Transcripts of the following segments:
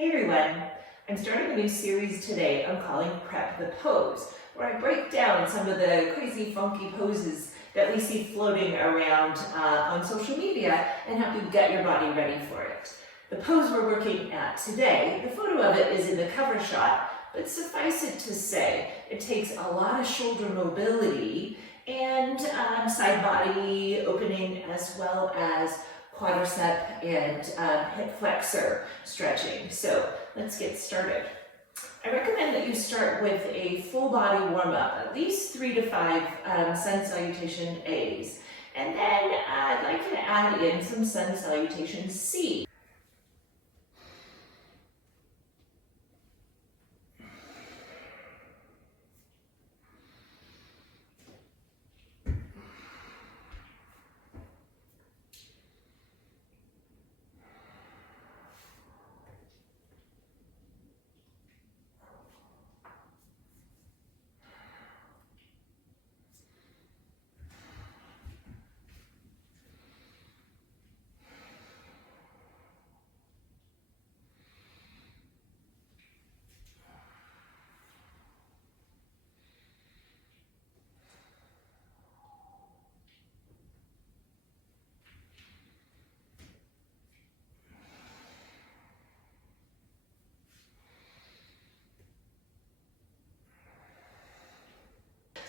Hey everyone, I'm starting a new series today I'm calling Prep the Pose, where I break down some of the crazy funky poses that we see floating around on social media and help you get your body ready for it. The pose we're working at today, the photo of it is in the cover shot, but suffice it to say, it takes a lot of shoulder mobility and side body opening as well as quadricep and hip flexor stretching. So let's get started. I recommend that you start with a full body warm-up, at least 3 to 5 sun salutation A's. And then I'd like you to add in some sun salutation C.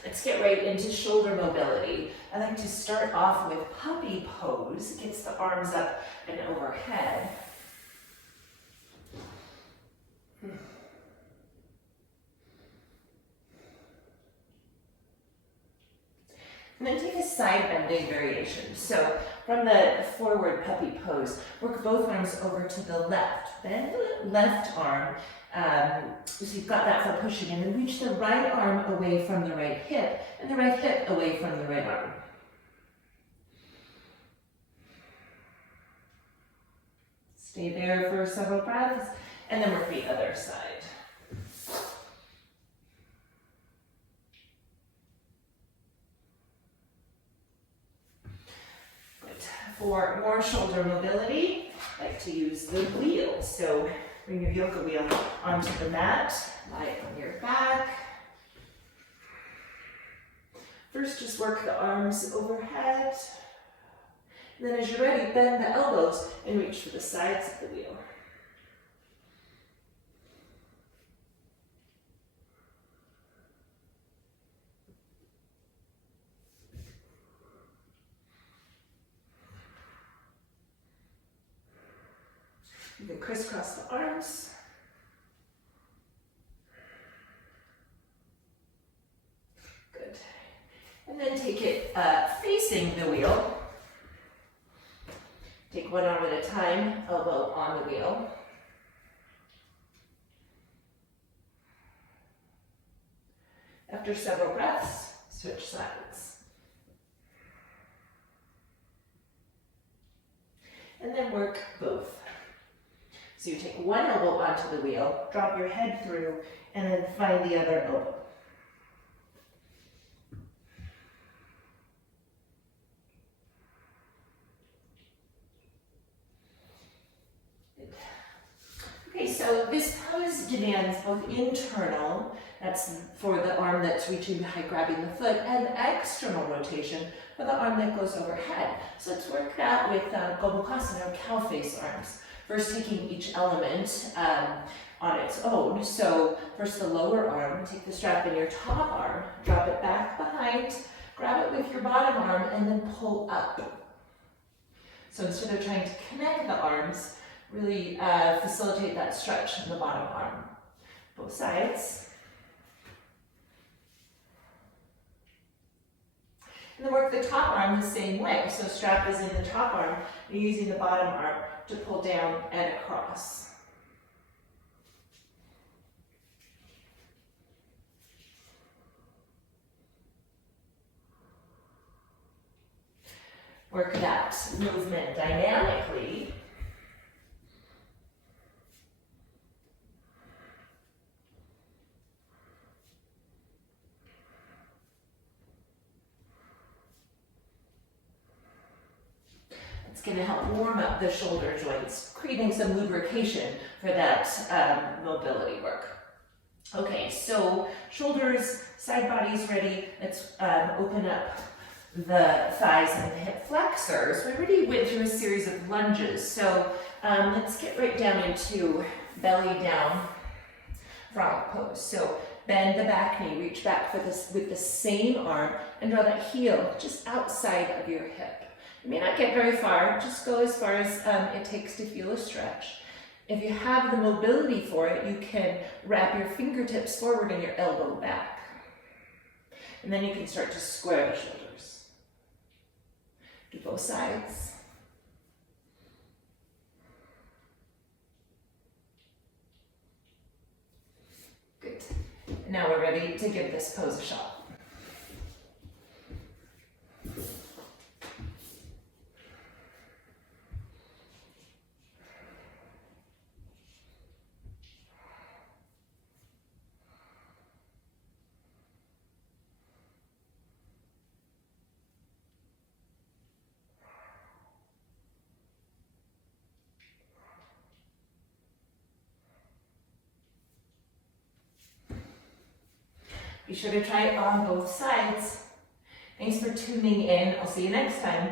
Let's get right into shoulder mobility. I like to start off with puppy pose. It gets the arms up and overhead. And then take a side bending variation. So from the forward puppy pose, work both arms over to the left. Bend the left arm, so you've got that for pushing, and then reach the right arm away from the right hip, and the right hip away from the right arm. Stay there for several breaths, and then work the other side. For more shoulder mobility, I like to use the wheel. So bring your yoga wheel onto the mat, lie on your back. First, just work the arms overhead. And then as you're ready, bend the elbows and reach for the sides of the wheel. You can crisscross the arms. Good. And then take it facing the wheel. Take one arm at a time, elbow on the wheel. After several breaths, switch sides. And then work both. So you take one elbow onto the wheel, drop your head through, and then find the other elbow. Okay, so this pose demands both internal, that's for the arm that's reaching behind, grabbing the foot, and external rotation for the arm that goes overhead. So let's work that with 𝐘𝐎𝐔𝐑 or cow face arms. First, taking each element on its own. So first the lower arm, take the strap in your top arm, drop it back behind, grab it with your bottom arm, and then pull up. So instead of trying to connect the arms, really facilitate that stretch in the bottom arm. Both sides. And then work the top arm the same way. So strap is in the top arm, you're using the bottom arm to pull down and across. Work that movement dynamically. It's going to help warm up the shoulder joints, creating some lubrication for that mobility work. Okay, so shoulders, side body's ready. Let's open up the thighs and the hip flexors. We already went through a series of lunges, so let's get right down into belly down frog pose. So bend the back knee, reach back for this with the same arm, and draw that heel just outside of your hip. You may not get very far, just go as far as it takes to feel a stretch. If you have the mobility for it, you can wrap your fingertips forward and your elbow back. And then you can start to square the shoulders. Do both sides. Good. Now we're ready to give this pose a shot. Be sure to try it on both sides. Thanks for tuning in. I'll see you next time.